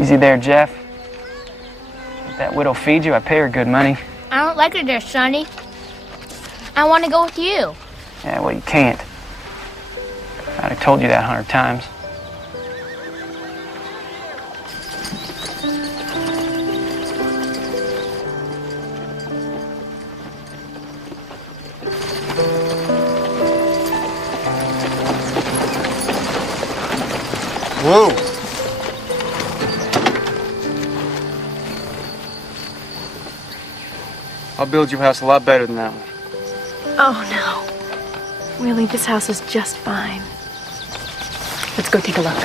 Easy there, Jeff. If that widow feeds you, I pay her good money. I don't like it there, Sonny. I want to go with you. Yeah, well, you can't. I'd have told you that 100 times. Whoa! I'll build your house a lot better than that one. Oh, no. Willie, this house is just fine. Let's go take a look.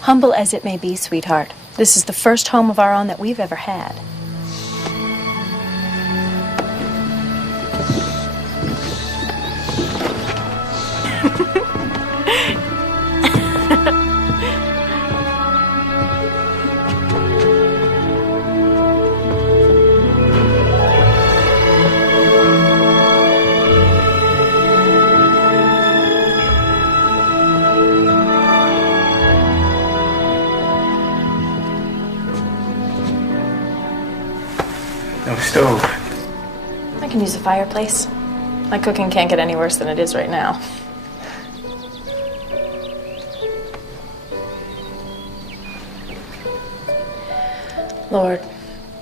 Humble as it may be, sweetheart, this is the first home of our own that we've ever had. No stove. I can use a fireplace. My cooking can't get any worse than it is right now. Lord,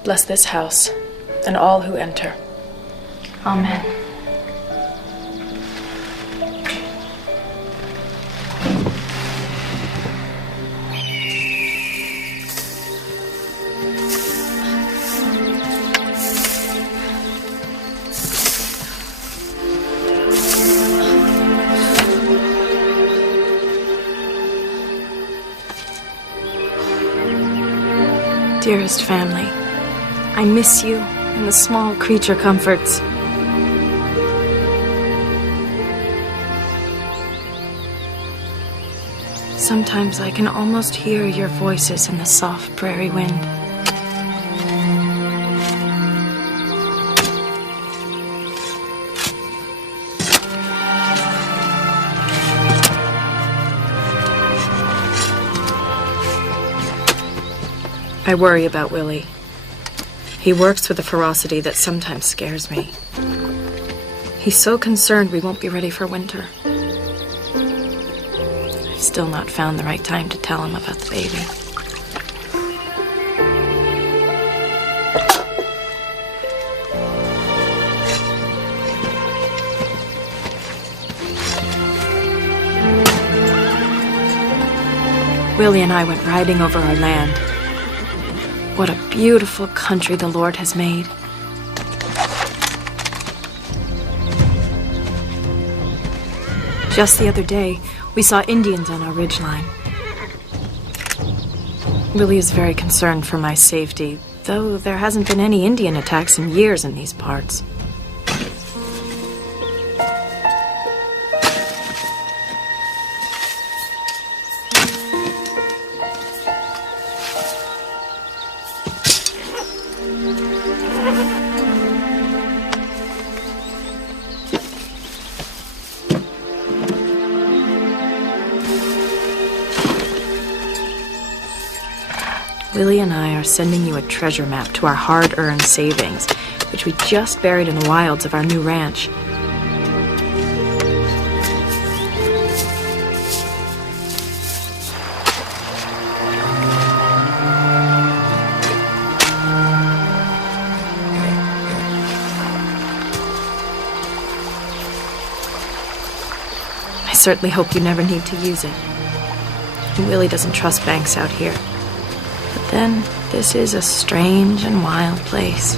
bless this house and all who enter. Amen. Dearest family, I miss you and the small creature comforts. Sometimes I can almost hear your voices in the soft prairie wind. I worry about Willie. He works with a ferocity that sometimes scares me. He's so concerned we won't be ready for winter. I've still not found the right time to tell him about the baby. Willie and I went riding over our land. What a beautiful country the Lord has made. Just the other day, we saw Indians on our ridgeline. Willie is very concerned for my safety, though there hasn't been any Indian attacks in years in these parts. Willie and I are sending you a treasure map to our hard-earned savings, which we just buried in the wilds of our new ranch. I certainly hope you never need to use it. Willie doesn't trust banks out here. But then, this is a strange and wild place.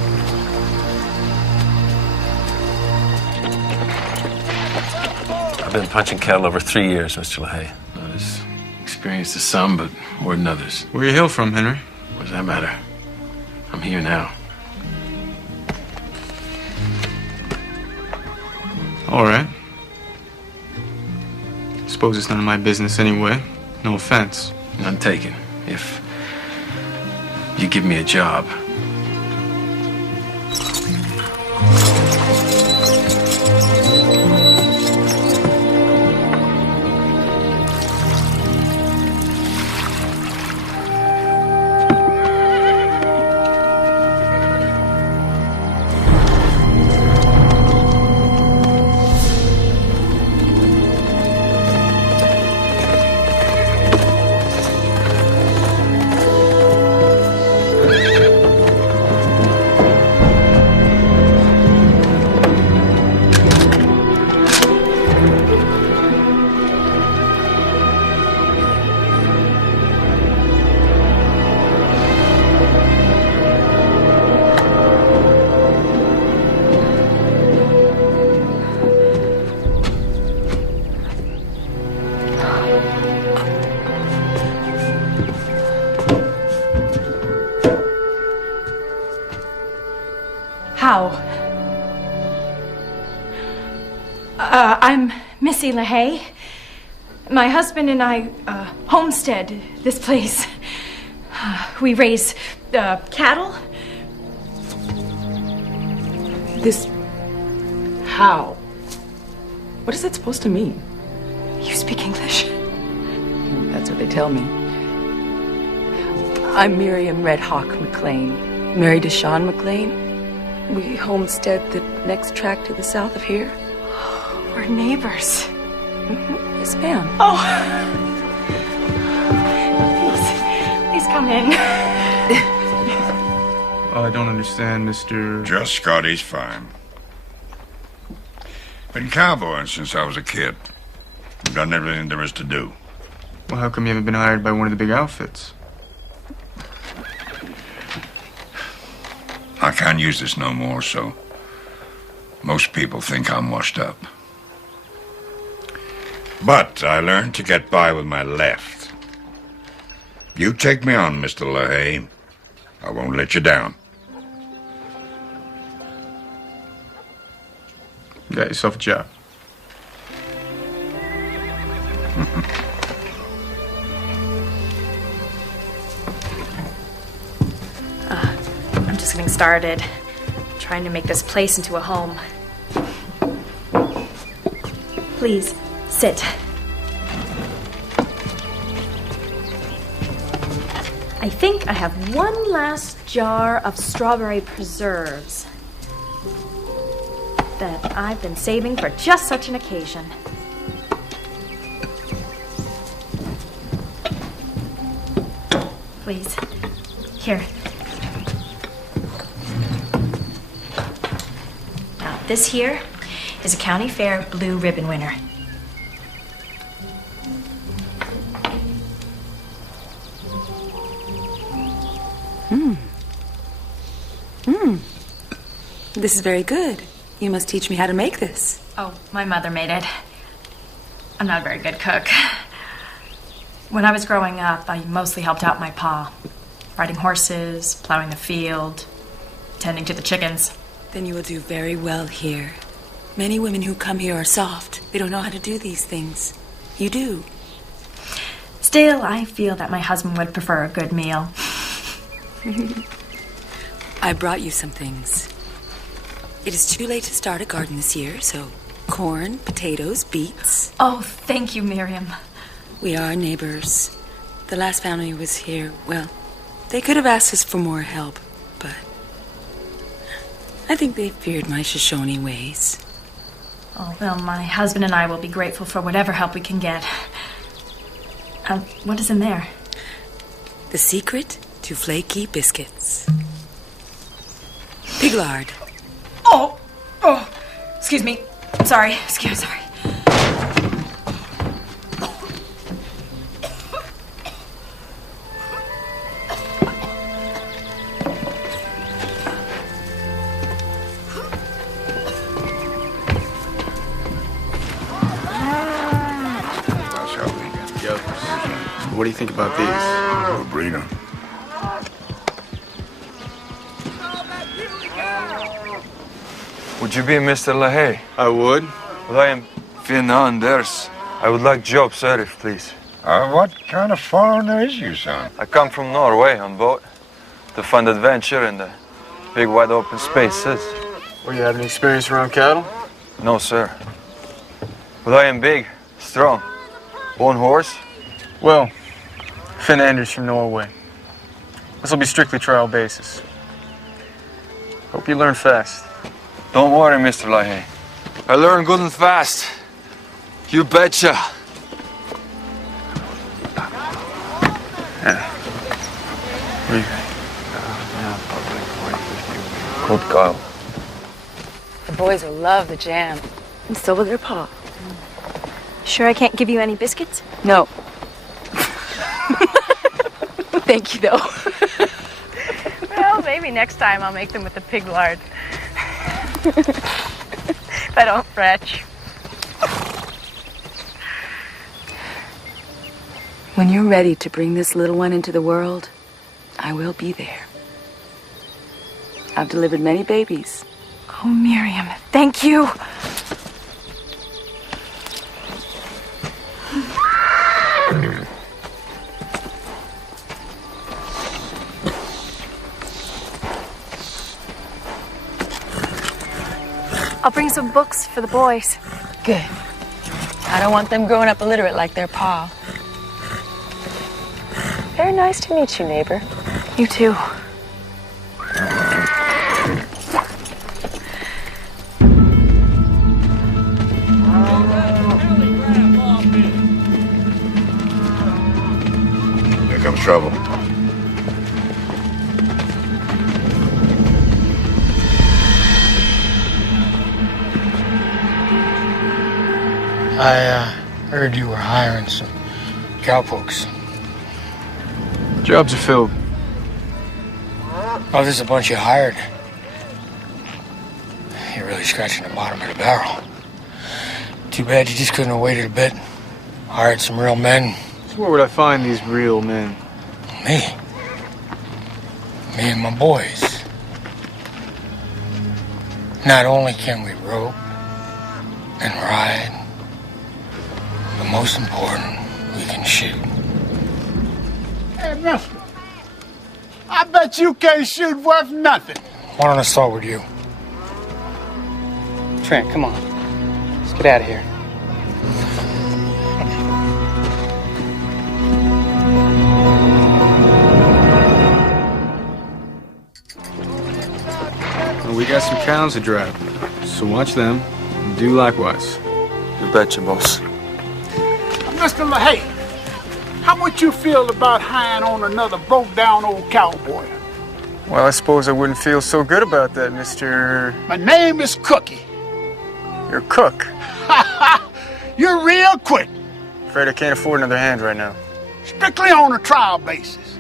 I've been punching cattle over 3 years, Mr. LaHaye. Not as experienced as some, but more than others. Where you hail from, Henry? What does that matter? I'm here now. All right. Suppose it's none of my business anyway. No offense. None taken. If you give me a job. I'm Missie LaHaye. My husband and I homestead this place. We raise cattle. This... how? What is that supposed to mean? You speak English? That's what they tell me. I'm Miriam Red Hawk McLean, married to Sean McLean. We homestead the next tract to the south of here. We're neighbors. Mm-hmm. Yes, ma'am. Oh. Please come in. I don't understand, Mr. Just Scotty's fine. Been cowboying since I was a kid. Done everything there is to do. Well, how come you haven't been hired by one of the big outfits? I can't use this no more, so most people think I'm washed up. But I learned to get by with my left. You take me on, Mr. LaHaye. I won't let you down. You got yourself a job. I'm just getting started. Trying to make this place into a home. Please, sit. I think I have one last jar of strawberry preserves that I've been saving for just such an occasion. Please. Here. Now, this here is a county fair blue ribbon winner. This is very good. You must teach me how to make this. Oh, my mother made it. I'm not a very good cook. When I was growing up, I mostly helped out my pa. Riding horses, plowing the field, tending to the chickens. Then you will do very well here. Many women who come here are soft. They don't know how to do these things. You do. Still, I feel that my husband would prefer a good meal. I brought you some things. It is too late to start a garden this year, so corn, potatoes, beets. Oh, thank you, Miriam. We are neighbors. The last family was here. Well, they could have asked us for more help, but I think they feared my Shoshone ways. Oh, well, my husband and I will be grateful for whatever help we can get. What is in there? The secret to flaky biscuits. Pig lard. Oh, excuse me. Sorry. Sorry. What do you think about these? Sabrina. Would you be Mr. LaHaye? I would. Well, I am Fernandez. I would like job sheriff, please. What kind of foreigner is you, son? I come from Norway on boat to find adventure in the big wide open spaces. Well, you have any experience around cattle? No, sir. But I am big, strong. One horse. Well, Fernandez from Norway. This will be strictly trial basis. Hope you learn fast. Don't worry, Mr. LaHaye. I learn good and fast. You betcha. Good girl. The boys will love the jam. And so will their pa. Sure I can't give you any biscuits? No. Thank you, though. Well, maybe next time I'll make them with the pig lard. If I don't fretch. When you're ready to bring this little one into the world, I will be there. I've delivered many babies. Oh, Miriam, thank you. I'll bring some books for the boys. Good. I don't want them growing up illiterate like their pa. Very nice to meet you, neighbor. You too. Here comes trouble. I heard you were hiring some cowpokes. Jobs are filled. Oh, there's a bunch you hired. You're really scratching the bottom of the barrel. Too bad you just couldn't have waited a bit. Hired some real men. So where would I find these real men? Me. Me and my boys. Not only can we rope and ride, but most important, we can shoot. Hey, mister. I bet you can't shoot worth nothing. Why don't I start with you? Trent, come on. Let's get out of here. Well, we got some cows to drive, so watch them and do likewise. You betcha, boss. Mr. LaHaye, how would you feel about hiring on another broke-down old cowboy? Well, I suppose I wouldn't feel so good about that, Mr. My name is Cookie. Your cook. You're real quick. Afraid I can't afford another hand right now. Strictly on a trial basis.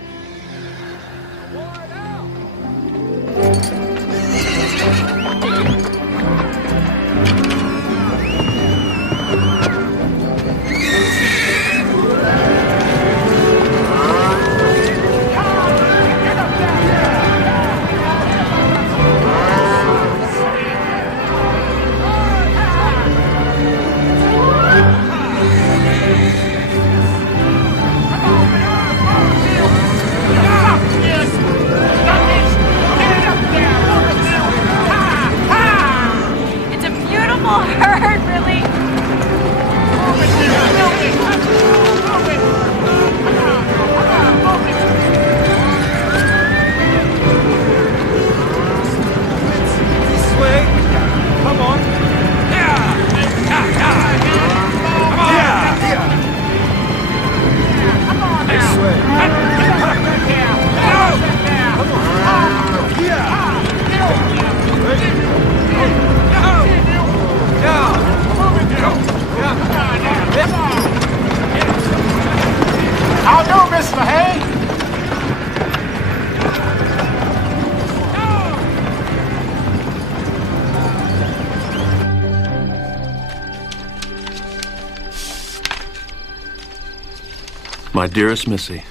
My dearest Missy,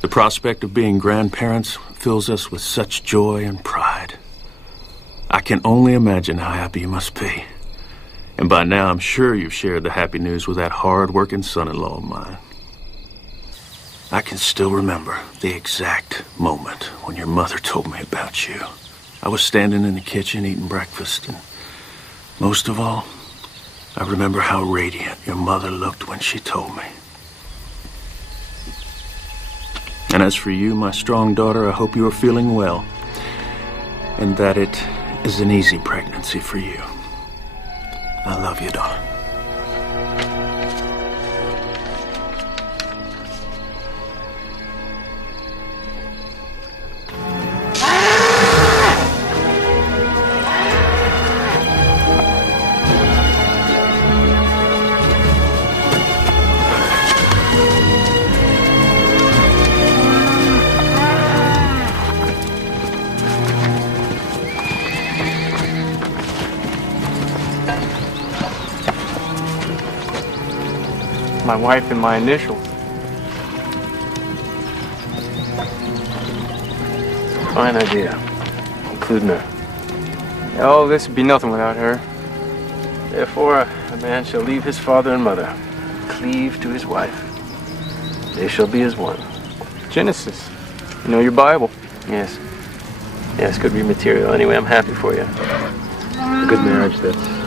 the prospect of being grandparents fills us with such joy and pride. I can only imagine how happy you must be. And by now, I'm sure you've shared the happy news with that hard-working son-in-law of mine. I can still remember the exact moment when your mother told me about you. I was standing in the kitchen eating breakfast, and most of all, I remember how radiant your mother looked when she told me. And as for you, my strong daughter, I hope you are feeling well, and that it is an easy pregnancy for you. I love you, darling. My wife and my initials. Fine idea. Including her. Oh, this would be nothing without her. Therefore, a man shall leave his father and mother, cleave to his wife. They shall be as one. Genesis. You know your Bible. Yes. Yes, good read material. Anyway, I'm happy for you. A good marriage, that's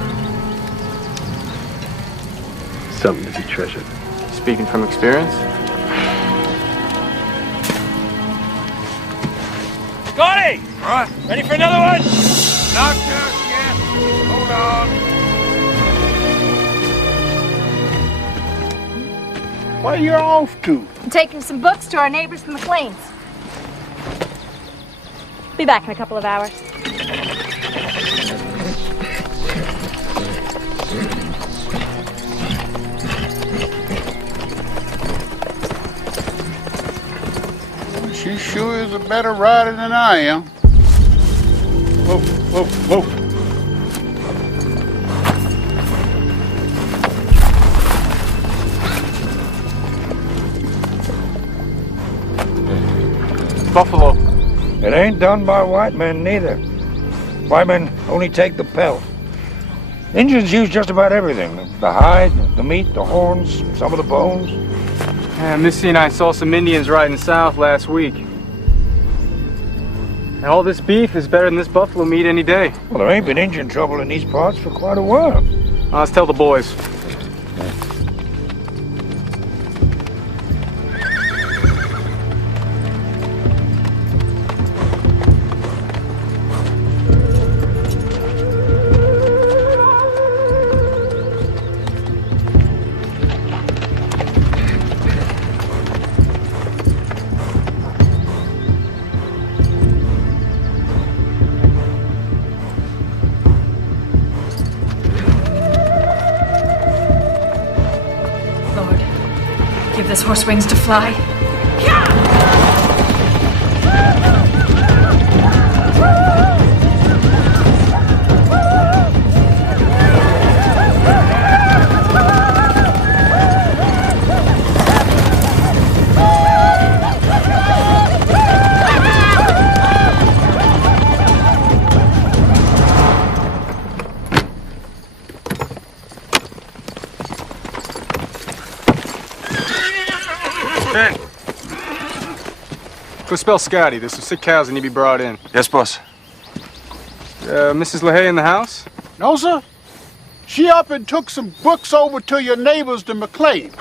something to be treasured. Speaking from experience? Scotty! What? Ready for another one? Not just yet. Hold on. Where you off to? I'm taking some books to our neighbors, the McLeans. Be back in a couple of hours. She sure is a better rider than I am. Whoa, whoa, whoa. Buffalo. It ain't done by white men neither. White men only take the pelt. Indians use just about everything. The hide, the meat, the horns, some of the bones. Yeah, Missy and I saw some Indians riding south last week. And all this beef is better than this buffalo meat any day. Well, there ain't been Indian trouble in these parts for quite a while. Let's tell the boys. Give this horse wings to fly. Go spell Scotty. There's some sick cows that need to be brought in. Yes, boss. Mrs. LaHaye in the house? No, sir. She up and took some books over to your neighbors, the McLean.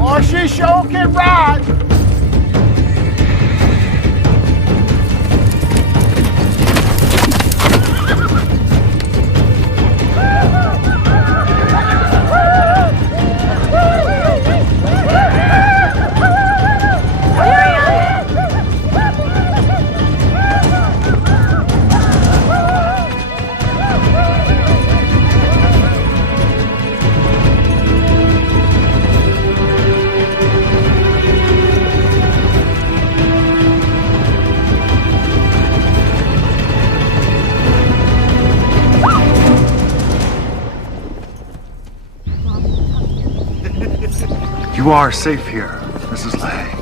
Oh, she sure can ride. You are safe here, Mrs. LaHaye.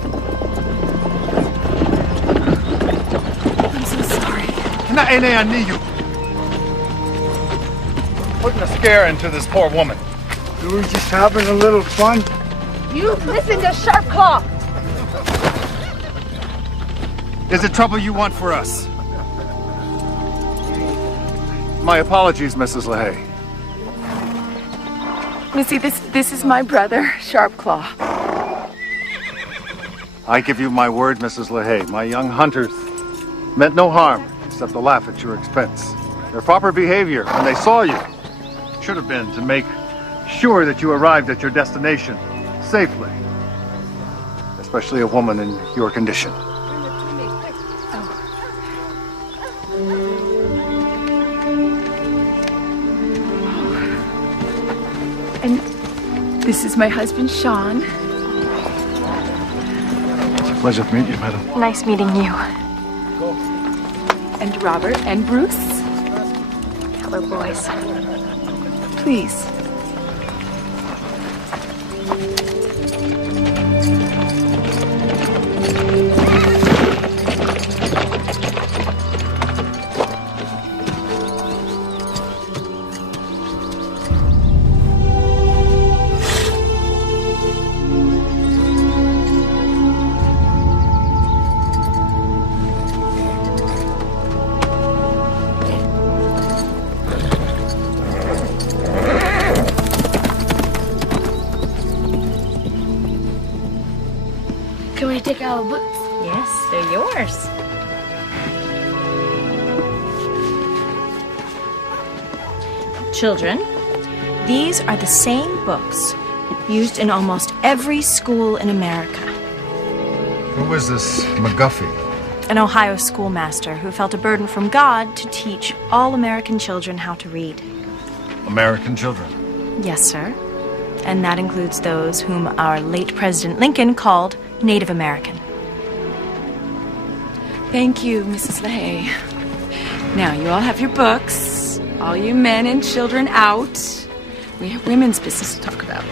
I'm so sorry. I need you. Putting a scare into this poor woman. We were just having a little fun. You listen to Sharp Claw. Is it trouble you want for us? My apologies, Mrs. LaHaye. Missy, this is my brother, Sharp Claw. I give you my word, Mrs. LaHaye. My young hunters meant no harm except to laugh at your expense. Their proper behavior when they saw you should have been to make sure that you arrived at your destination safely, especially a woman in your condition. And this is my husband, Sean. It's a pleasure to meet you, madam. Nice meeting you. And Robert and Bruce. Hello, boys. Please. Can we take our books? Yes, they're yours. Children, these are the same books used in almost every school in America. Who is this McGuffey? An Ohio schoolmaster who felt a burden from God to teach all American children how to read. American children. Yes, sir. And that includes those whom our late President Lincoln called Native American. Thank you, Mrs. LaHaye. Now, you all have your books. All you men and children out. We have women's business to talk about.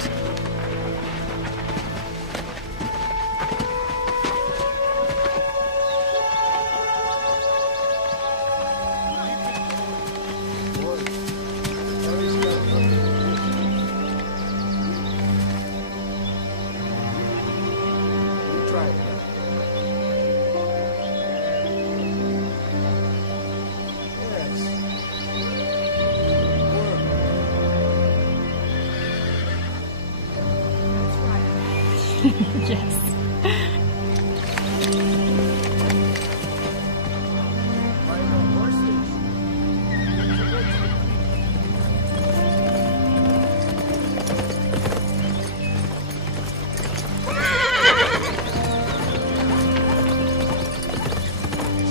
Yes.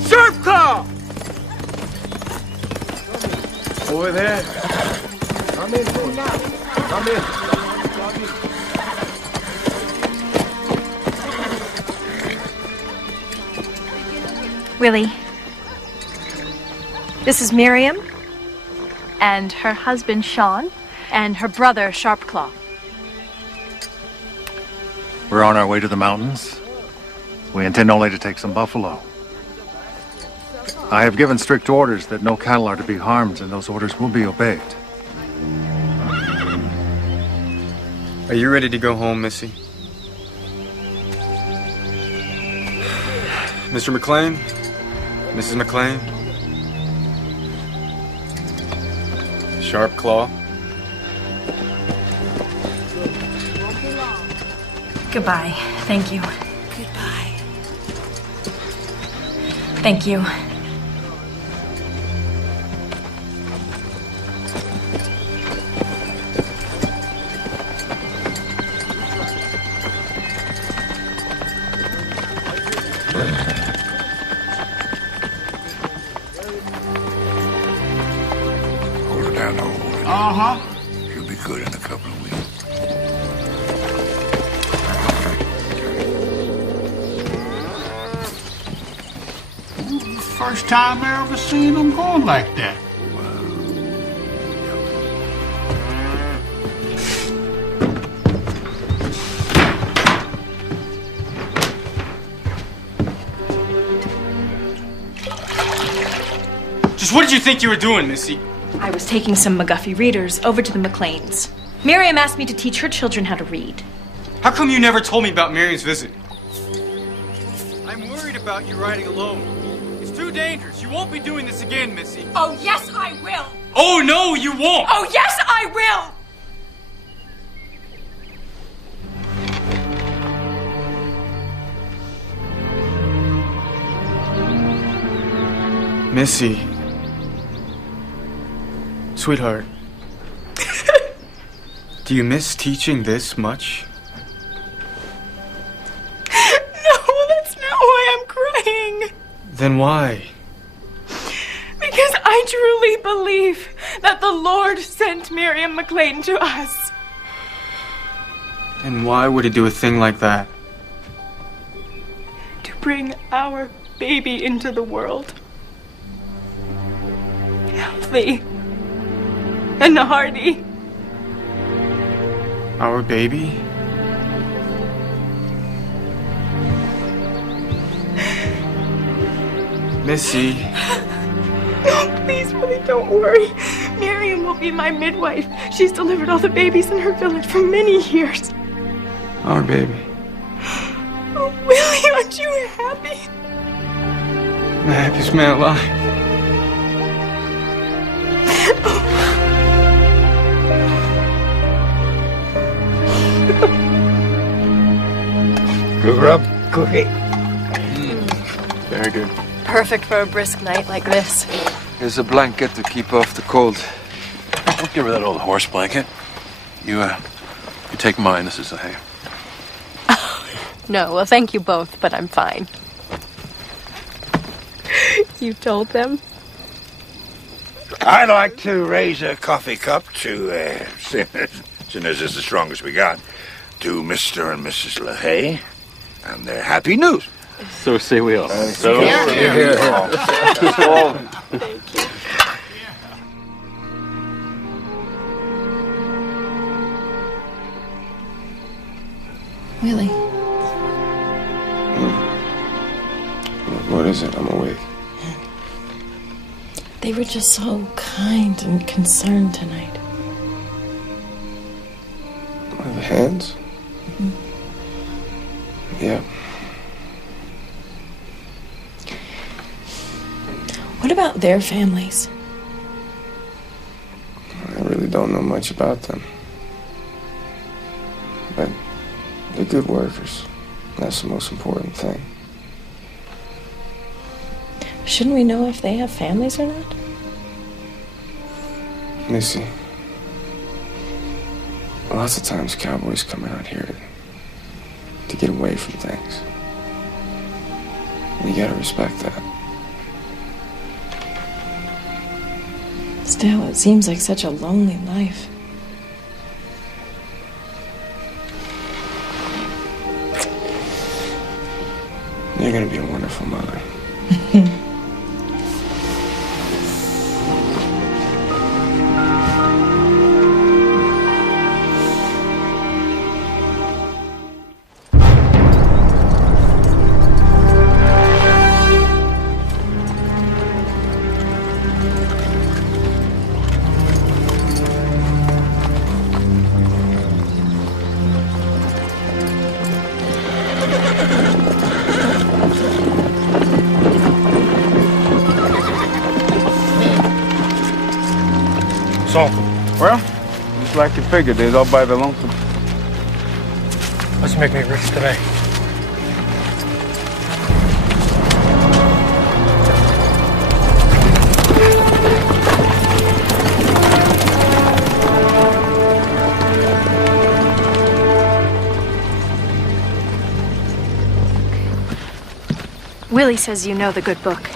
Sharp Claw! Over there. Come in, boy. Come in. Willie, this is Miriam, and her husband Sean, and her brother Sharpclaw. We're on our way to the mountains. We intend only to take some buffalo. I have given strict orders that no cattle are to be harmed, and those orders will be obeyed. Are you ready to go home, Missy? Mr. McLean? Mrs. McLean? Sharp Claw? Goodbye. Thank you. Goodbye. Thank you. Hold her down, old woman. Uh-huh. She'll be good in a couple of weeks. First time I ever seen them going like that. Just what did you think you were doing, Missy? I was taking some McGuffey readers over to the McLeans. Miriam asked me to teach her children how to read. How come you never told me about Miriam's visit? I'm worried about you riding alone. It's too dangerous. You won't be doing this again, Missy. Oh, yes, I will. Oh, no, you won't. Oh, yes, I will. Missy. Sweetheart. Do you miss teaching this much? No, that's not why I'm crying. Then why? Because I truly believe that the Lord sent Miriam McLean to us. And why would he do a thing like that? To bring our baby into the world. Healthy and hearty. Our baby? Missy. No, please, Willie, don't worry. Miriam will be my midwife. She's delivered all the babies in her village for many years. Our baby. Oh, Willie, aren't you happy? The happiest man alive. Good rub, cookie. Very good. Perfect for a brisk night like this. Here's a blanket to keep off the cold. Don't give her that old horse blanket. You take mine, Mrs. LaHaye. No, well, thank you both, but I'm fine. You told them? I'd like to raise a coffee cup to, seeing as it's the strongest we got, to Mr. and Mrs. LaHaye and their happy news. So say we all. Here. Thank you. Willie. What is it? I'm awake. They were just so kind and concerned tonight. The hands? Mm-hmm. Yeah. What about their families? I really don't know much about them. But they're good workers. That's the most important thing. Shouldn't we know if they have families or not? Missy, lots of times cowboys come out here to get away from things. And you gotta respect that. Still, it seems like such a lonely life. You're gonna be a wonderful mother. Well, just like you figured, they's all by the lonesome. Let's make me rich today. Willie says you know the good book.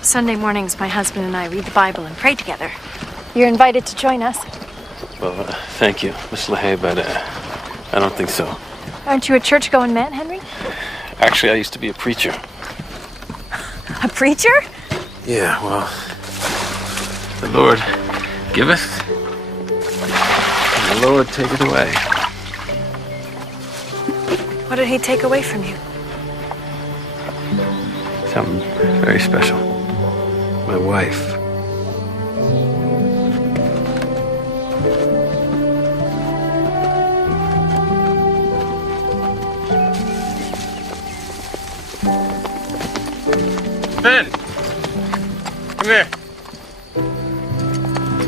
Sunday mornings, my husband and I read the Bible and pray together. You're invited to join us. Well, thank you, Miss LaHaye, but I don't think so. Aren't you a church-going man, Henry? Actually, I used to be a preacher. A preacher? Yeah, well, the Lord giveth, and the Lord taketh away. What did he take away from you? Something very special. my wife. Ben! Come here.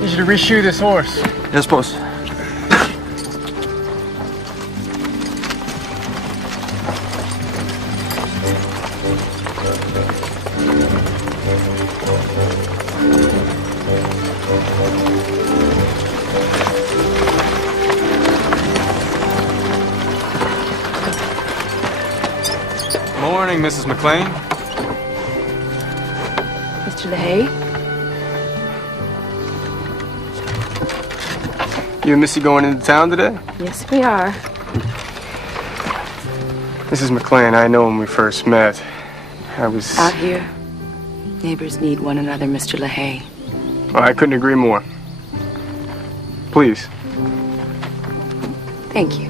Need you to reshoe this horse. Yes, boss. Morning, Mrs. McLean. Mr. LaHaye? You and Missy going into town today? Yes, we are. Mrs. McLean, I know when we first met, I was... Out here, neighbors need one another, Mr. LaHaye. Oh, I couldn't agree more. Please. Thank you.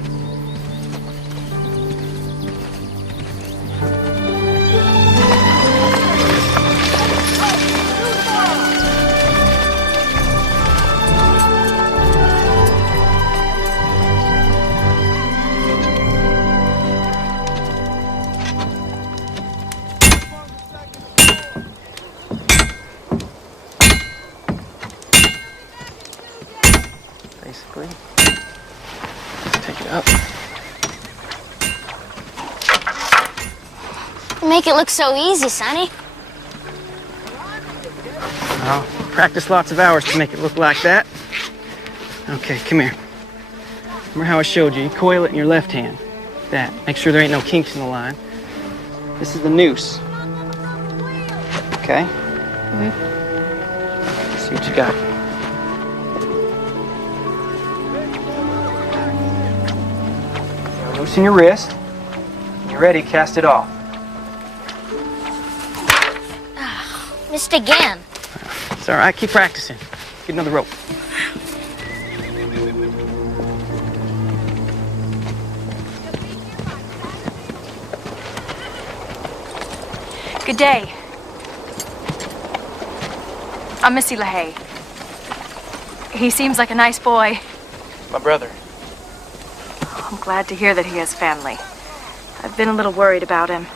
Basically, just take it up. You make it look so easy, Sonny. I'll practice lots of hours to make it look like that. Okay, come here. Remember how I showed you? You coil it in your left hand. That. Make sure there ain't no kinks in the line. This is the noose. Okay? Let's see what you got. Now loosen your wrist. When you're ready, cast it off. Missed again. It's all right. Keep practicing. Get another rope. Good day. I'm Missie LaHaye. He seems like a nice boy. My brother. I'm glad to hear that he has family. I've been a little worried about him.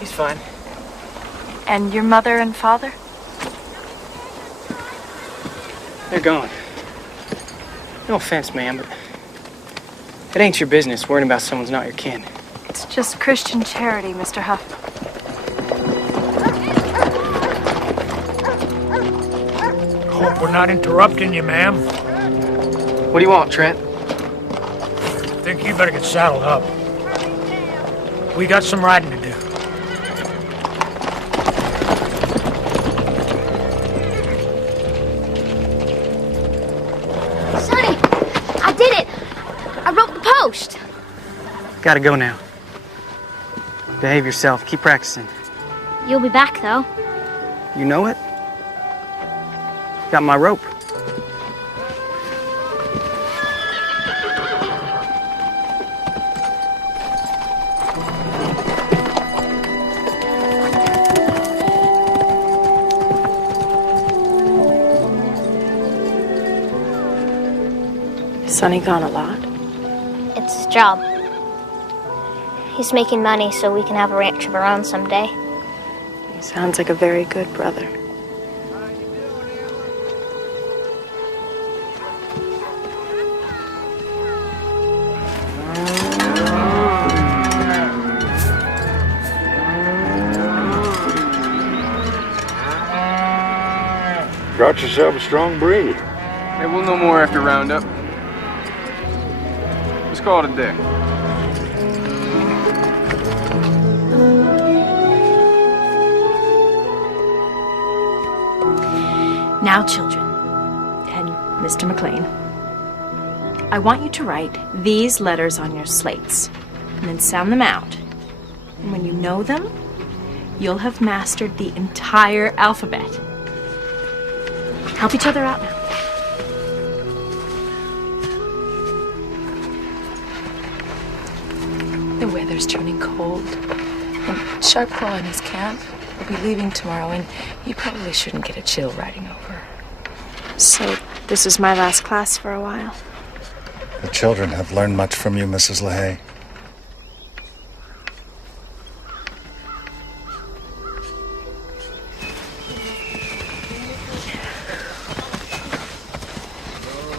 He's fine. And your mother and father? They're gone. No offense, ma'am, but it ain't your business worrying about someone's not your kin. It's just Christian charity, Mr. Huff. Hope we're not interrupting you, ma'am. What do you want, Trent? I think you better get saddled up. We got some riding to do. Sonny, I did it. I broke the post. Gotta go now. Behave yourself. Keep practicing. You'll be back, though. You know it? Got my rope. Is Sonny gone a lot? It's his job. He's making money so we can have a ranch of our own someday. He sounds like a very good brother. Got yourself a strong breed. Hey, we'll know more after roundup. Let's call it a day. Now, children, and Mr. McLean, I want you to write these letters on your slates and then sound them out. And when you know them, you'll have mastered the entire alphabet. Help each other out now. The weather's turning cold, and Sharp Claw in his camp We'll be leaving tomorrow, and you probably shouldn't get a chill riding over. So, this is my last class for a while. The children have learned much from you, Mrs. LaHaye.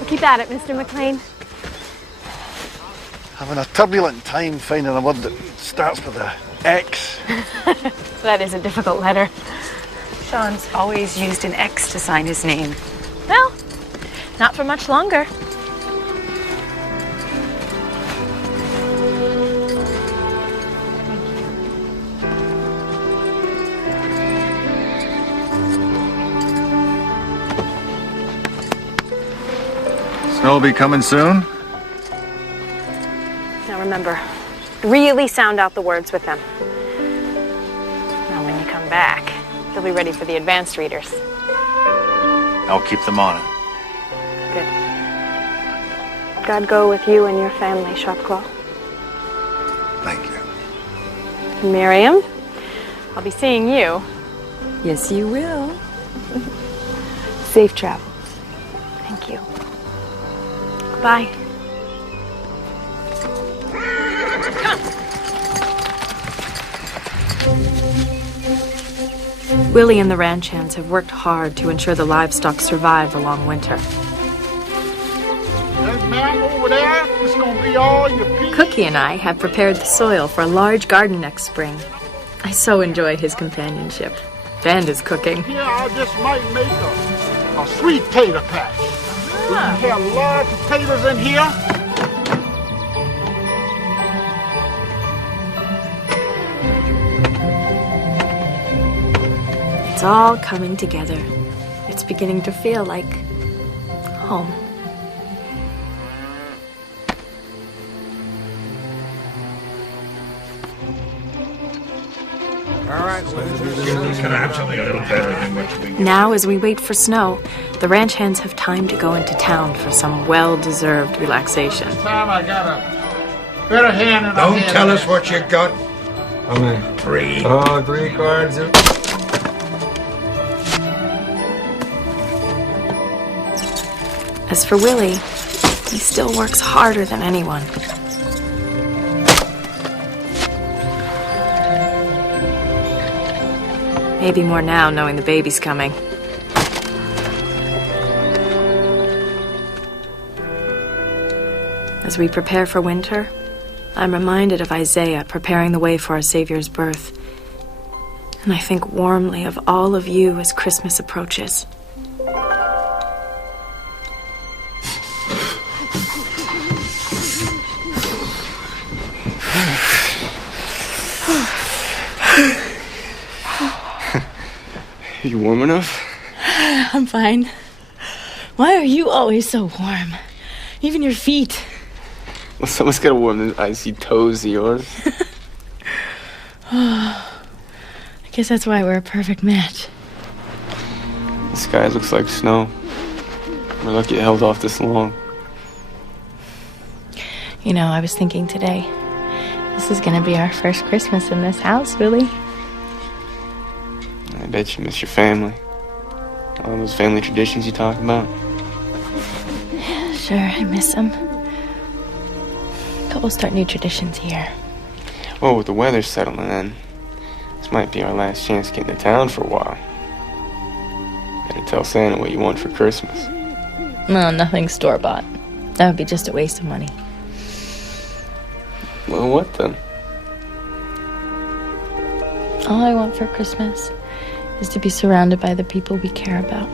Keep at it, Mr. McLean. Having a turbulent time finding a word that starts with a X. That is a difficult letter. Sean's always used an X to sign his name. Well, not for much longer. Snow will be coming soon? Now remember, really sound out the words with them. Now when you come back, they'll be ready for the advanced readers. I'll keep them on it. Good. God go with you and your family, Shopclaw. Thank you. Miriam, I'll be seeing you. Yes, you will. Safe travels. Thank you. Goodbye. Willie and the ranch hands have worked hard to ensure the livestock survive the long winter. That man over there is going to be all your peas. Cookie and I have prepared the soil for a large garden next spring. I so enjoy his companionship and his cooking. Here, I just might make a sweet tater patch. We can have large potatoes in here. It's all coming together. It's beginning to feel like home. Now, as we wait for snow, the ranch hands have time to go into town for some well-deserved relaxation. This time I got a better hand than I Don't had tell last us what you got. How many? 3. Oh, 3 cards. As for Willie, he still works harder than anyone. Maybe more now, knowing the baby's coming. As we prepare for winter, I'm reminded of Isaiah preparing the way for our Savior's birth. And I think warmly of all of you as Christmas approaches. You warm enough? I'm fine. Why are you always so warm? Even your feet. Well, someone's gotta warm those icy toes of yours. I guess that's why we're a perfect match. The sky looks like snow. We're lucky it held off this long. You know, I was thinking today, this is gonna be our first Christmas in this house, Willie. I bet you miss your family. All those family traditions you talk about. Yeah, sure, I miss them. But we'll start new traditions here. Well, with the weather settling in, this might be our last chance to get into town for a while. Better tell Santa what you want for Christmas. No, nothing store-bought. That would be just a waste of money. Well, what then? All I want for Christmas is to be surrounded by the people we care about.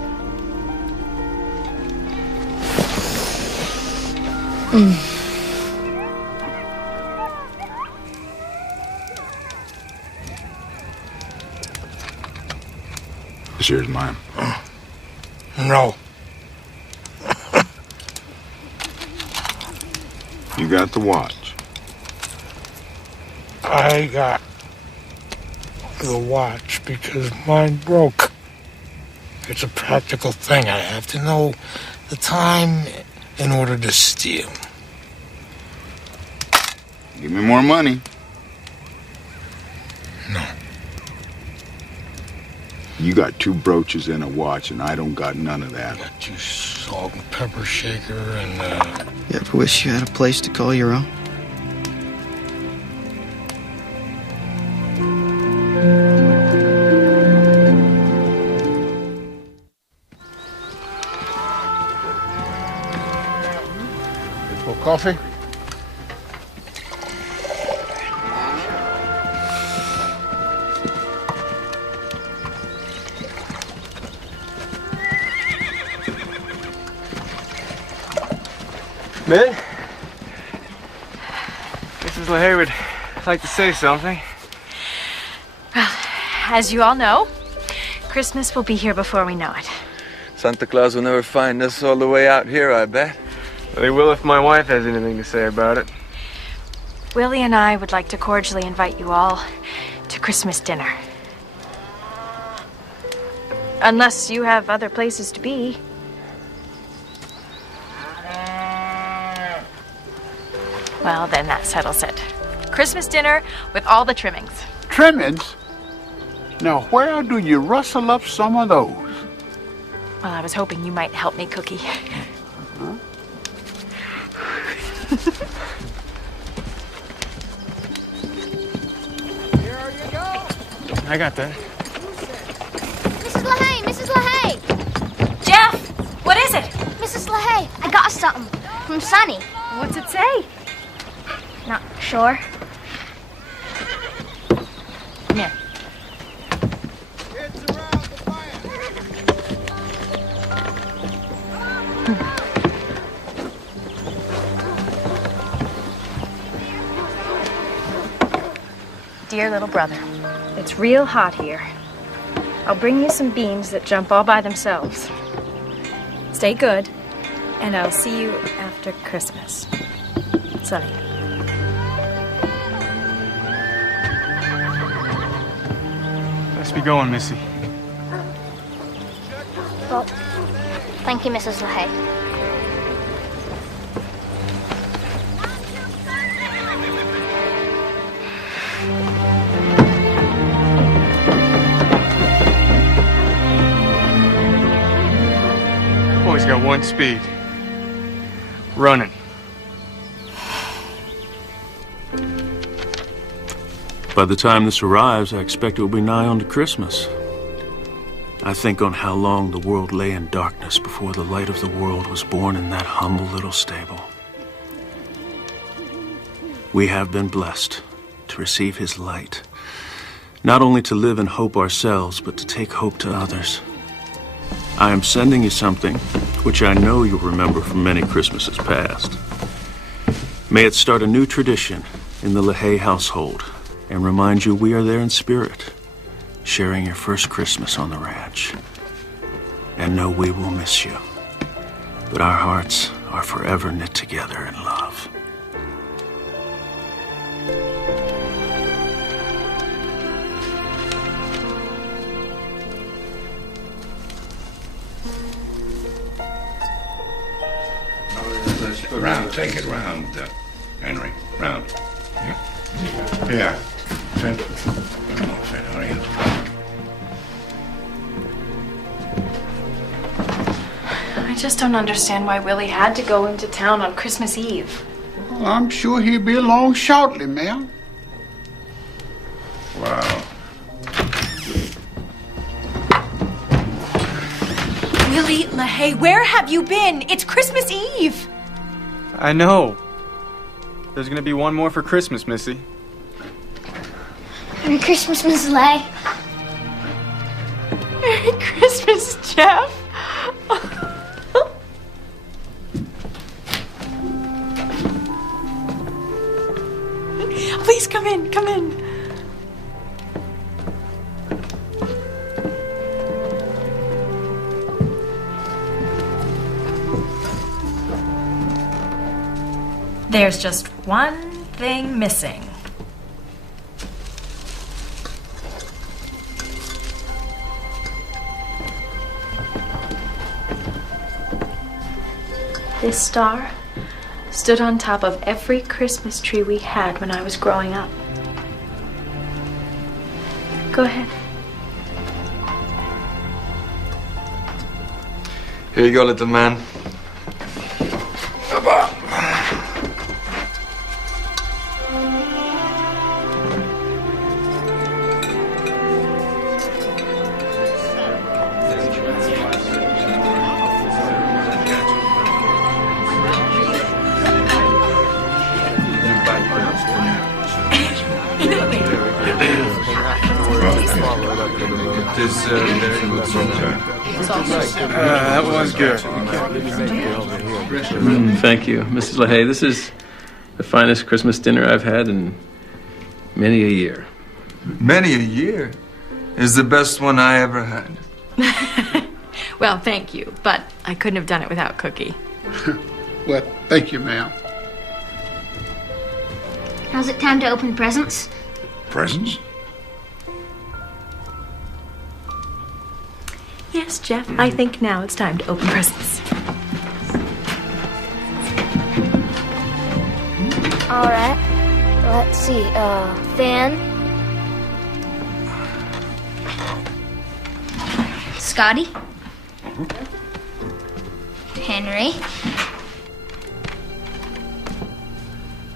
This here's mine. No. You got the watch. I got the watch because mine broke. It's a practical thing. I have to know the time in order to steal. Give me more money. No. You got 2 brooches and a watch, and I don't got none of that. Got you salt and pepper shaker and, You ever wish you had a place to call your own? Coffee? Ben? Mrs. LaHaye would like to say something. Well, as you all know, Christmas will be here before we know it. Santa Claus will never find us all the way out here, I bet. Well, he will if my wife has anything to say about it. Willie and I would like to cordially invite you all to Christmas dinner. Unless you have other places to be. Well, then that settles it. Christmas dinner with all the trimmings. Trimmings? Now, where do you rustle up some of those? Well, I was hoping you might help me, Cookie. Huh? I got that. Mrs. LaHaye! Mrs. LaHaye! Jeff! What is it? Mrs. LaHaye, I got us something from Sonny. What's it say? Not sure. Come here. Dear little brother, it's real hot here. I'll bring you some beans that jump all by themselves. Stay good, and I'll see you after Christmas. Sonny. Let's be going, Missy. Well, thank you, Mrs. LaHaye. Boy's got one speed. Running. By the time this arrives, I expect it will be nigh on to Christmas. I think on how long the world lay in darkness before the light of the world was born in that humble little stable. We have been blessed to receive his light, not only to live in hope ourselves, but to take hope to others. I am sending you something which I know you'll remember from many Christmases past. May it start a new tradition in the LaHaye household and remind you we are there in spirit, sharing your first Christmas on the ranch. And know we will miss you, but our hearts are forever knit together in love. Round, take it round, Henry. Round. Yeah. Finn. Come on, Finn, hurry up. I just don't understand why Willie had to go into town on Christmas Eve. Well, I'm sure he'll be along shortly, ma'am. Wow. Willie LaHaye, where have you been? It's Christmas Eve! I know. There's gonna be one more for Christmas, Missy. Merry Christmas, Mrs. LaHaye. Merry Christmas, Jeff! Please come in, come in. There's just one thing missing. This star stood on top of every Christmas tree we had when I was growing up. Go ahead. Here you go, little man. That was good. Thank you, Mrs. LaHaye. This is the finest Christmas dinner I've had in many a year. Many a year is the best one I ever had. Well, thank you, but I couldn't have done it without Cookie. Well, thank you, ma'am. How's it time to open presents? Presents? Yes, Jeff, I think now it's time to open presents. All right. Let's see. Fan. Scotty. Henry.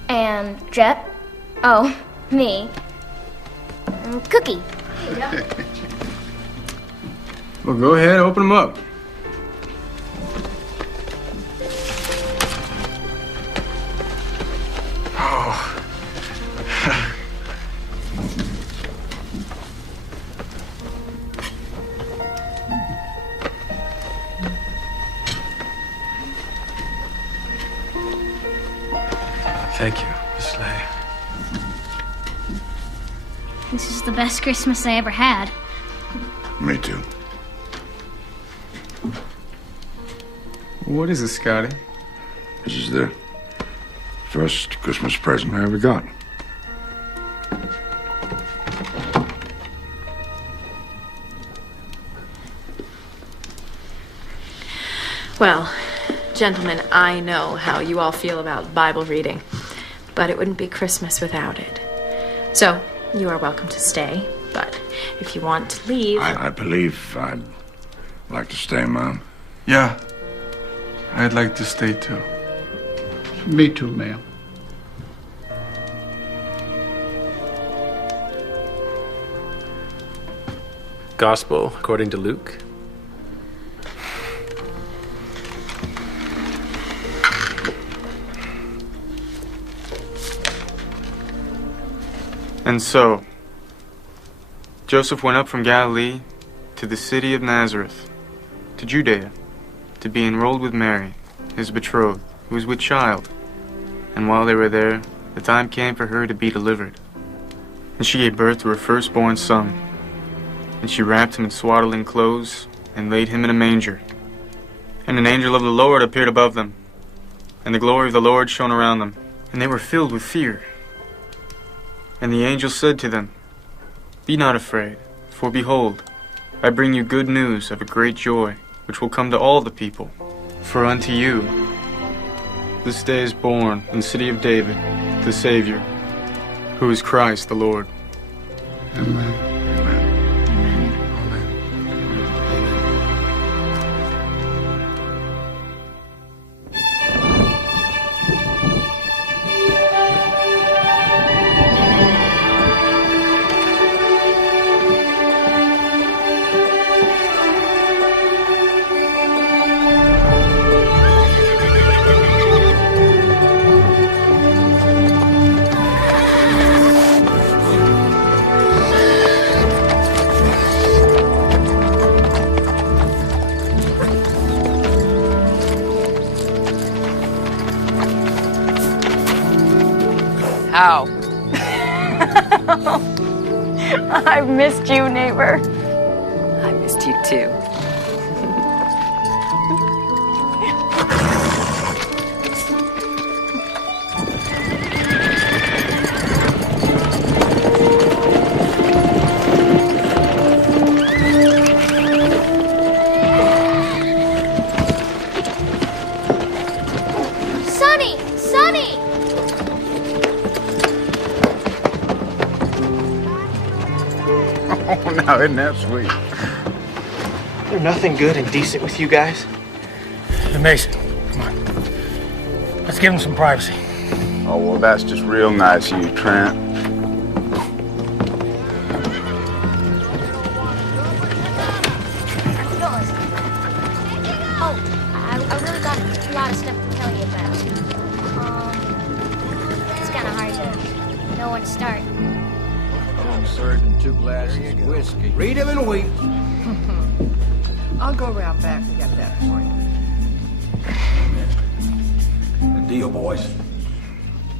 And Jet. Oh, me. And Cookie. Well, go ahead, open them up. Oh. Thank you, Miss Lay. This is the best Christmas I ever had. Me too. What is this, Scotty? This is the first Christmas present I ever got. Well, gentlemen, I know how you all feel about Bible reading, but it wouldn't be Christmas without it. So, you are welcome to stay, but if you want to leave... I believe I'd like to stay, Mom. Yeah, I'd like to stay too. Me too, ma'am. Gospel according to Luke. And so, Joseph went up from Galilee to the city of Nazareth, to Judea, to be enrolled with Mary, his betrothed, who was with child. And while they were there, the time came for her to be delivered. And she gave birth to her firstborn son. And she wrapped him in swaddling clothes and laid him in a manger. And an angel of the Lord appeared above them, and the glory of the Lord shone around them, and they were filled with fear. And the angel said to them, "Be not afraid, for behold, I bring you good news of a great joy, which will come to all the people. For unto you this day is born in the city of David the Savior, who is Christ the Lord." Amen. Ow. I've missed you, neighbor. I missed you too. Sonny! Sonny! Oh, now isn't that sweet? There's nothing good and decent with you guys. Hey, Mason, come on. Let's give him some privacy. Oh, well, that's just real nice of you, Trent. I really got a lot of stuff to tell you about. It's kind of hard to know when to start. One third and 2 glasses of whiskey. Read him and weep. I'll go around back and get that for you. Good deal, boys.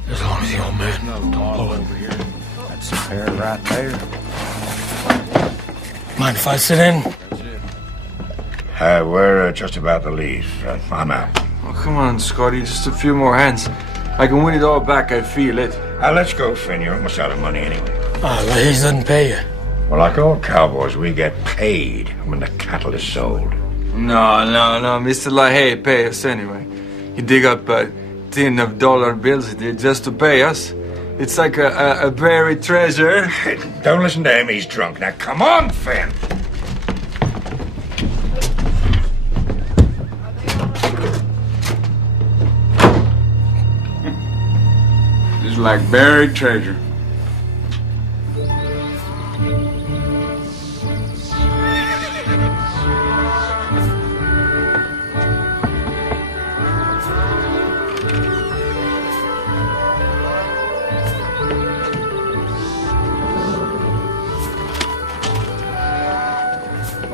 As long as the old man don't blow it. Over here. That's a pair right there. Mind if I sit in? We're just about to leave. I'm out. Oh, come on, Scotty. Just a few more hands. I can win it all back. I feel it. Let's go, Finn. You're almost out of money anyway. He doesn't pay you. Well, like all cowboys, we get paid when the cattle is sold. No, Mr. LaHaye pay us anyway. You dig up a tin of dollar bills just to pay us. It's like a buried treasure. Don't listen to him, he's drunk. Now, come on, Finn. It's like buried treasure.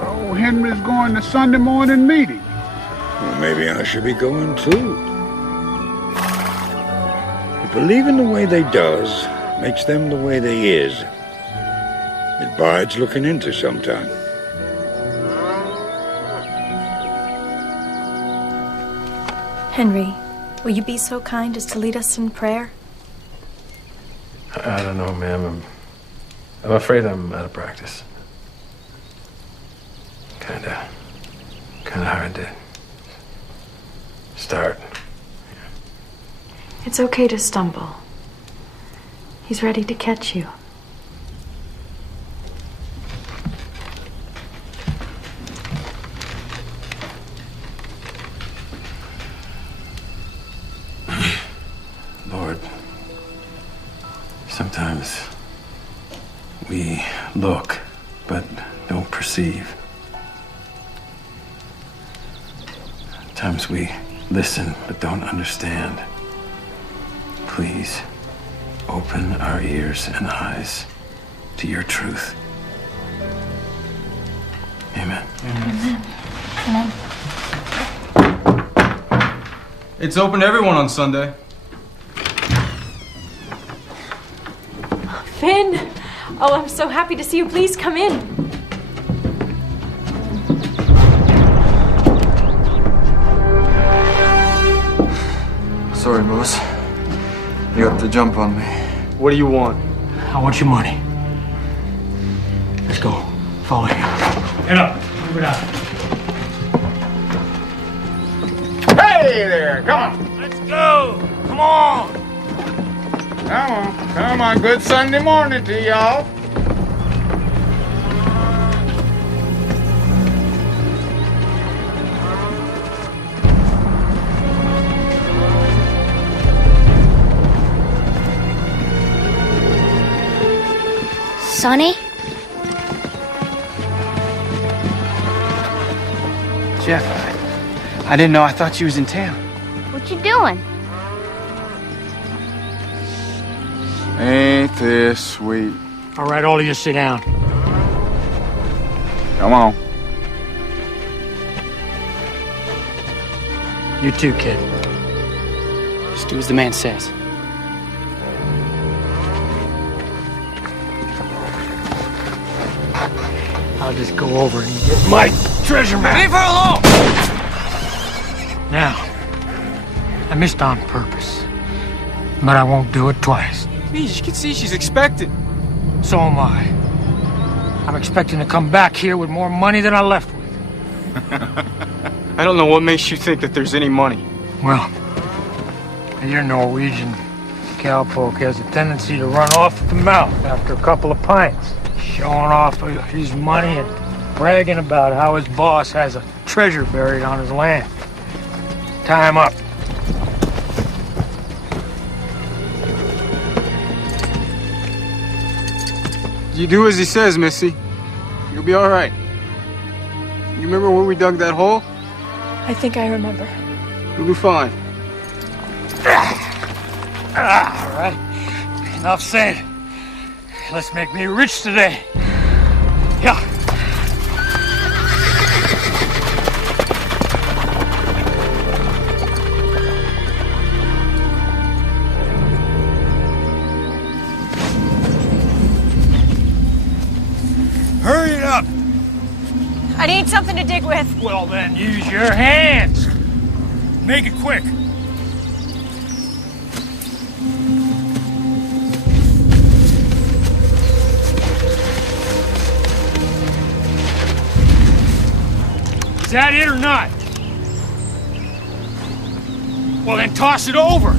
Oh, Henry's going to Sunday morning meeting. Well, maybe I should be going too. Believing the way they does makes them the way they is. It bides looking into sometime. Henry, will you be so kind as to lead us in prayer? I don't know, ma'am. I'm afraid I'm out of practice. Kinda hard to start. It's okay to stumble. He's ready to catch you. Lord, sometimes we look but don't perceive. Sometimes we listen but don't understand. Please open our ears and eyes to your truth. Amen. Amen. It's open to everyone on Sunday. Finn! Oh, I'm so happy to see you. Please come in. Sorry, boss. You got the jump on me. What do you want? I want your money. Let's go. Follow you. Get up. Move it out. Hey there, come on. Let's go. Come on. Come on. Good Sunday morning to y'all. Sonny? Jeff, I didn't know. I thought you was in town. What you doing? Ain't this sweet? All right, all of you sit down. Come on. You too, kid. Just do as the man says. I'll just go over and get my treasure map. Leave her alone! Now, I missed on purpose, but I won't do it twice. Please, you can see she's expected. So am I. I'm expecting to come back here with more money than I left with. I don't know what makes you think that there's any money. Well, your Norwegian cowpoke has a tendency to run off at the mouth after a couple of pints, showing off his money and bragging about how his boss has a treasure buried on his land. Tie him up. You do as he says, Missy. You'll be all right. You remember when we dug that hole? I think I remember. You'll be fine. All right. Enough said. Let's make me rich today. Yeah. Hurry it up. I need something to dig with. Well, then use your hands. Make it quick. Is that it or not? Well, then toss it over.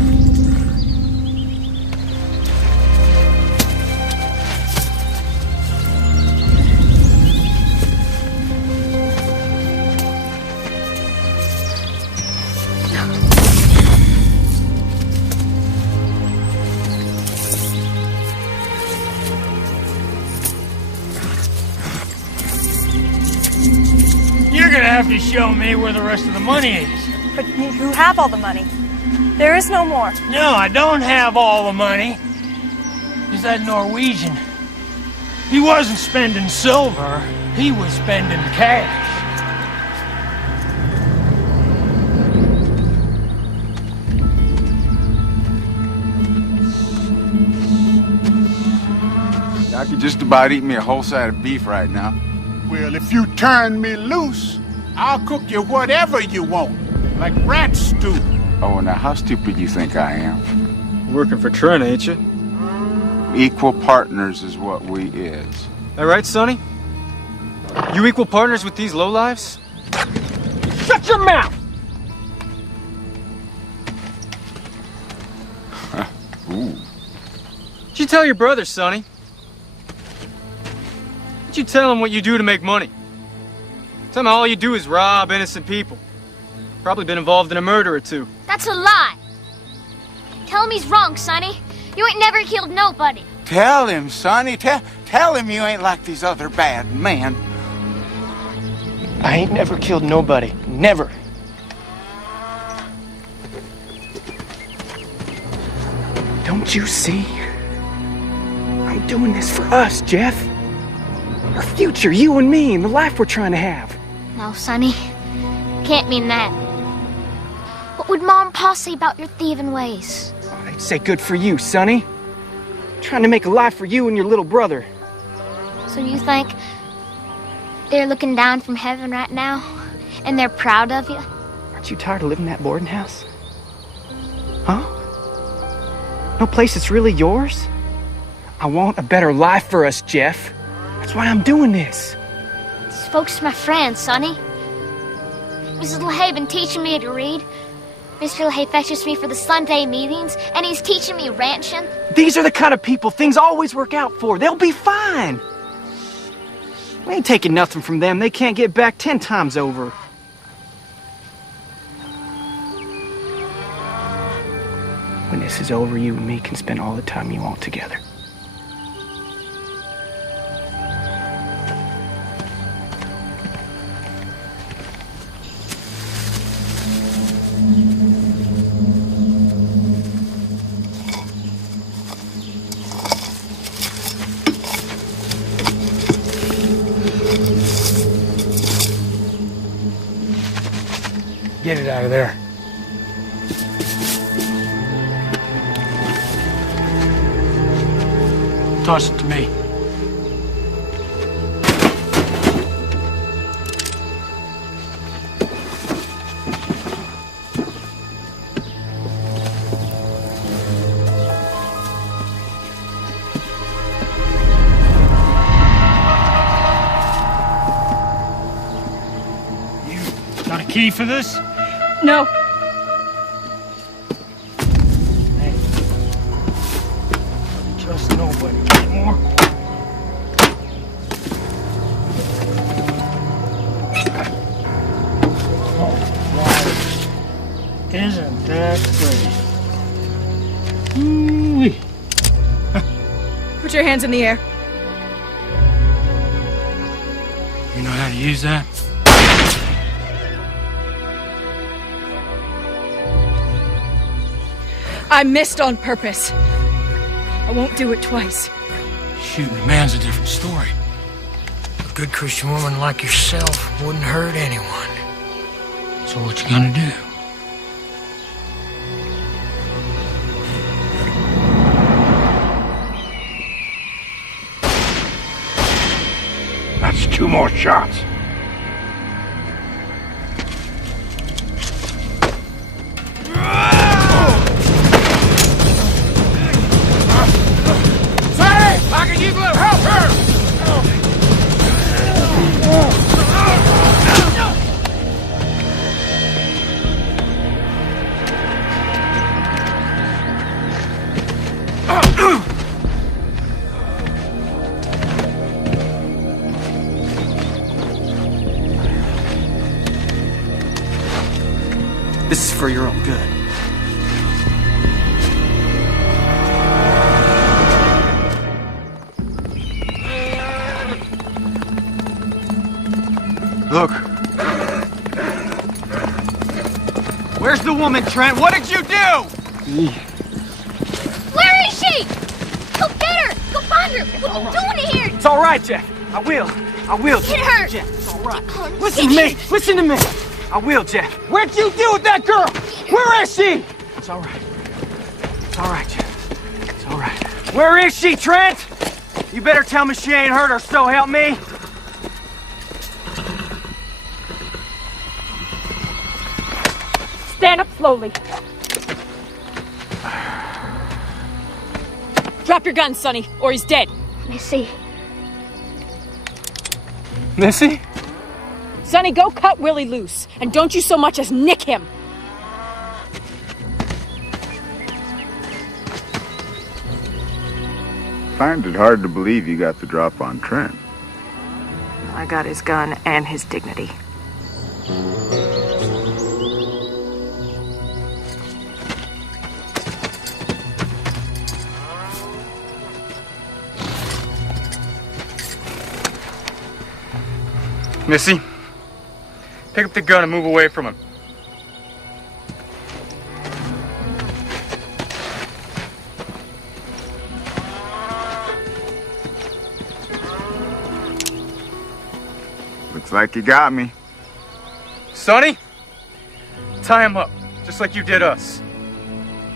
You're gonna have to show me where the rest of the money is. But you have all the money. There is no more. No, I don't have all the money. Is that Norwegian? He wasn't spending silver. He was spending cash. I could just about eat me a whole side of beef right now. Well, if you turn me loose, I'll cook you whatever you want, like rat stew. Oh, now how stupid you think I am? Working for Trent, ain't you? Equal partners is what we is. That right, Sonny? You equal partners with these lowlives? Shut your mouth! Ooh. What'd you tell your brother, Sonny? What'd you tell him what you do to make money? Tell him all you do is rob innocent people. Probably been involved in a murder or two. That's a lie. Tell him he's wrong, Sonny. You ain't never killed nobody. Tell him, Sonny. Tell him you ain't like these other bad men. I ain't never killed nobody. Never. Don't you see? I'm doing this for us, Jeff. Our future, you and me, and the life we're trying to have. No, Sonny. Can't mean that. What would Mom and Pa say about your thieving ways? I'd say good for you, Sonny. Trying to make a life for you and your little brother. So you think they're looking down from heaven right now, and they're proud of you? Aren't you tired of living in that boarding house? Huh? No place that's really yours? I want a better life for us, Jeff. That's why I'm doing this. These folks are my friends, Sonny. Mrs. LaHaye been teaching me to read. Mr. LaHaye fetches me for the Sunday meetings, and he's teaching me ranching. These are the kind of people things always work out for. They'll be fine. We ain't taking nothing from them. They can't get back 10 times over. When this is over, you and me can spend all the time you want together. Get it out of there. Toss it to me. You got a key for this? No. Hey. Don't trust nobody anymore. Isn't that great? Ooh-wee. Put your hands in the air. You know how to use that? I missed on purpose. I won't do it twice. Shooting a man's a different story. A good Christian woman like yourself wouldn't hurt anyone. So what you gonna do? That's 2 more shots. Sorry! I can use a little help here! This is for your own good. Look. Where's the woman, Trent? What did you do? Where is she? Go get her! Go find her! What are you doing here? It's all right, Jeff. I will. Get her! Jeff, it's all right. Get Listen to me. Listen to me. I will, Jeff. What'd you do with that girl? Where is she? It's all right. It's all right, Jeff. It's all right. Where is she, Trent? You better tell me she ain't hurt her, so help me. Stand up slowly. Drop your gun, Sonny, or he's dead. Missy. Missy? Sonny, go cut Willie loose, and don't you so much as nick him. Find it hard to believe you got the drop on Trent. I got his gun and his dignity. Missy, pick up the gun and move away from him. Looks like you got me. Sonny, tie him up, just like you did us.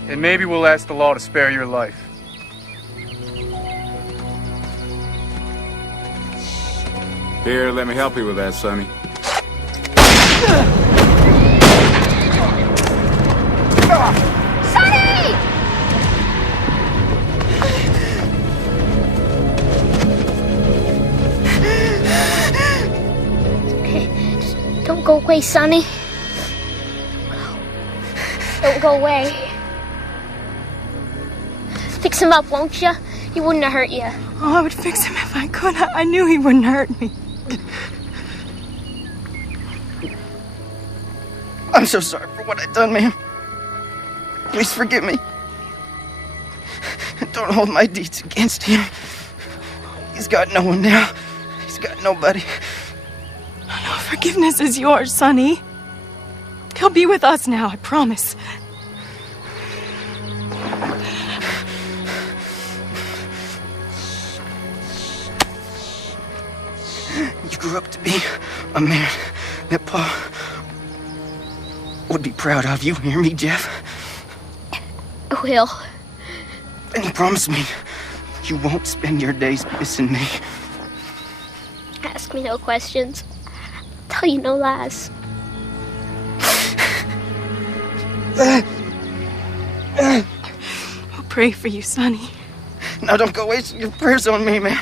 And maybe we'll ask the law to spare your life. Here, let me help you with that, Sonny. Sonny! Okay, just don't go away, Sonny. Don't go away. Fix him up, won't you? He wouldn't have hurt you. Oh, I would fix him if I could. I knew he wouldn't hurt me. I'm so sorry for what I done, ma'am. Please forgive me. Don't hold my deeds against him. He's got no one now. He's got nobody. No, forgiveness is yours, Sonny. He'll be with us now, I promise. You grew up to be a man that Pa would be proud of. You hear me, Jeff? I will. And you promise me you won't spend your days missing me. Ask me no questions. Tell you no lies. I'll pray for you, Sonny. Now don't go wasting your prayers on me, man.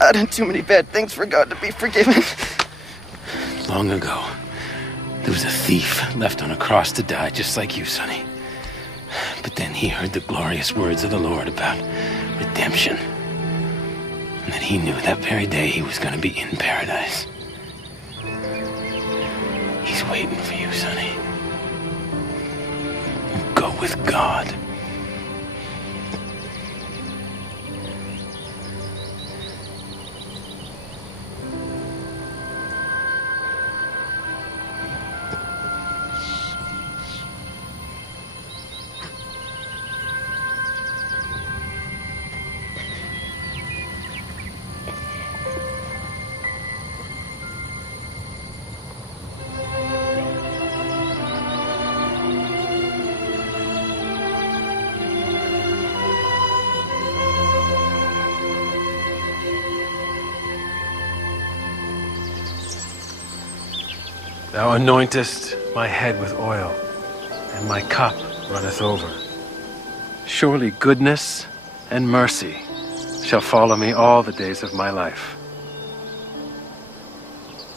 I done too many bad things for God to be forgiven. Long ago, there was a thief left on a cross to die just like you, Sonny. But then he heard the glorious words of the Lord about redemption. And that he knew that very day he was going to be in paradise. He's waiting for you, Sonny. Go with God. Thou anointest my head with oil, and my cup runneth over. Surely goodness and mercy shall follow me all the days of my life,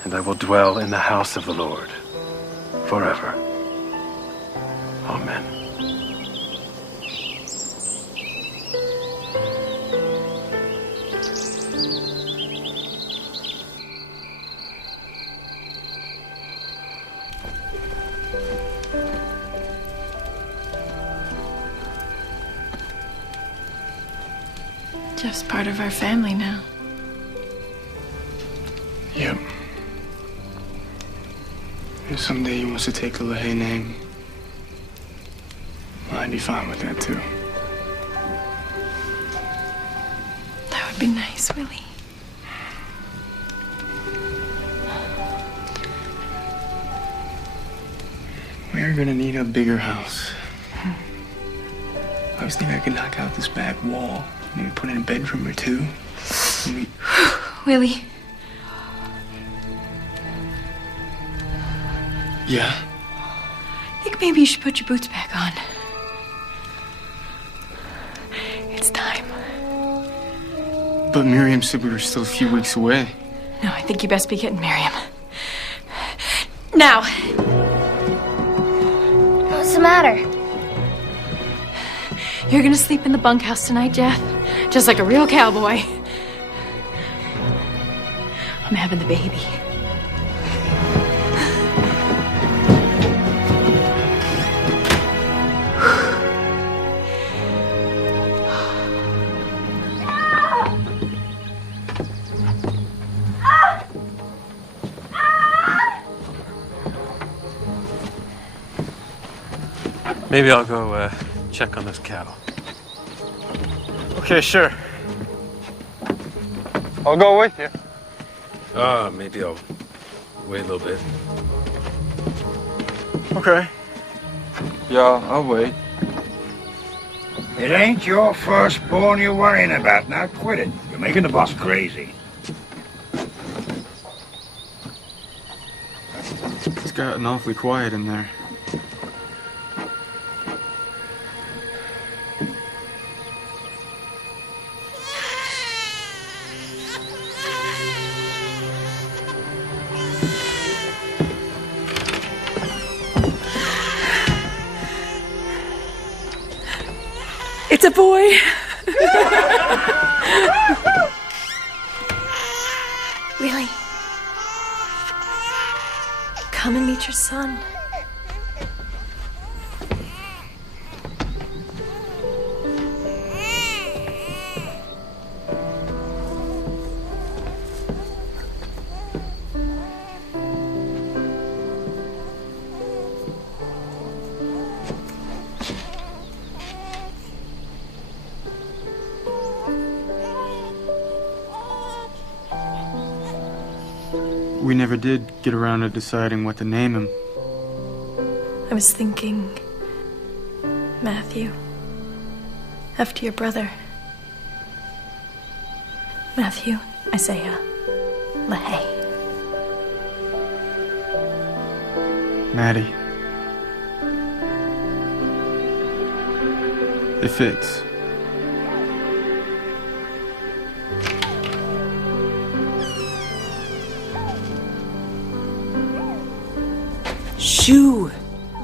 and I will dwell in the house of the Lord forever. Amen. Jeff's part of our family now. Yep. If someday he wants to take the LaHaye name, I'd be fine with that too. That would be nice, Willie. We're gonna need a bigger house. I was thinking I could knock out this back wall, maybe put in a bedroom or two. Willie. Yeah? I think maybe you should put your boots back on. It's time. But Miriam said we were still a few weeks away. No, I think you best be getting Miriam. Now. What's the matter? You're gonna sleep in the bunkhouse tonight, Jeff. Just like a real cowboy. I'm having the baby. Maybe I'll go check on those cattle. Okay, sure. I'll go with you. Maybe I'll wait a little bit. Okay. Yeah, I'll wait. It ain't your firstborn you're worrying about. Now quit it. You're making the boss crazy. It's gotten awfully quiet in there. It's a boy. Willie. Come and meet your son. We never did get around to deciding what to name him. I was thinking Matthew, after your brother. Matthew Isaiah LaHaye. Maddie. It fits. Shoo!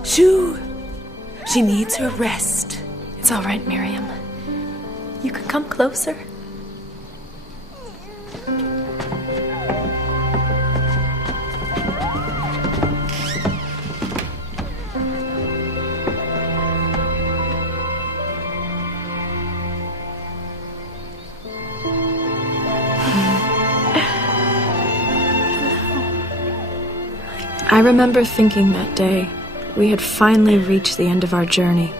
Shoo! She needs her rest. It's all right, Miriam. You can come closer. I remember thinking that day we had finally reached the end of our journey.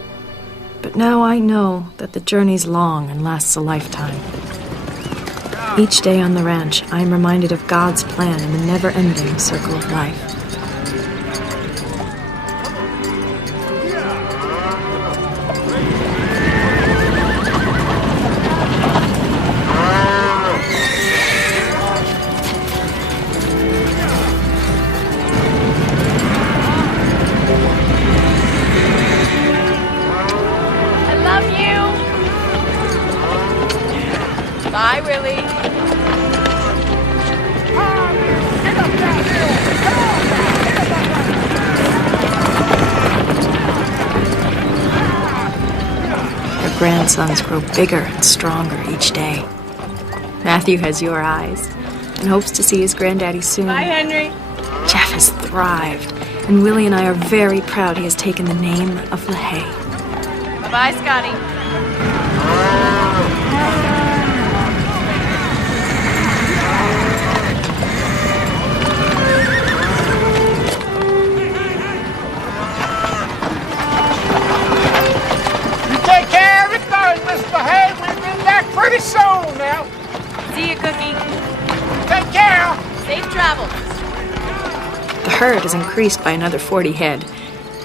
But now I know that the journey's long and lasts a lifetime. Each day on the ranch, I am reminded of God's plan in the never-ending circle of life. Bye, Willie. Her grandsons grow bigger and stronger each day. Matthew has your eyes and hopes to see his granddaddy soon. Bye, Henry. Jeff has thrived, and Willie and I are very proud he has taken the name of LaHaye. Bye-bye, Scotty. Take care of everything, Miss LaHaye. We'll be back pretty soon now. See you, Cookie. Take care. Safe travels. The herd has increased by another 40 head,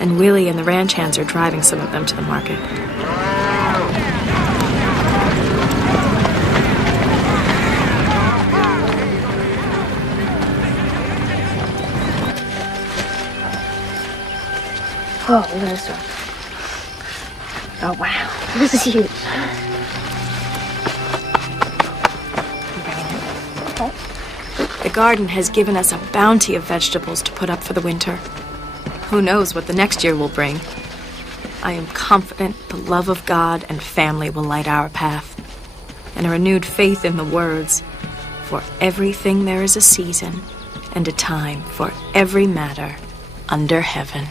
and Willie and the ranch hands are driving some of them to the market. Oh, this one. Oh, wow. This is huge. The garden has given us a bounty of vegetables to put up for the winter. Who knows what the next year will bring? I am confident the love of God and family will light our path, and a renewed faith in the words, "For everything there is a season, and a time for every matter under heaven."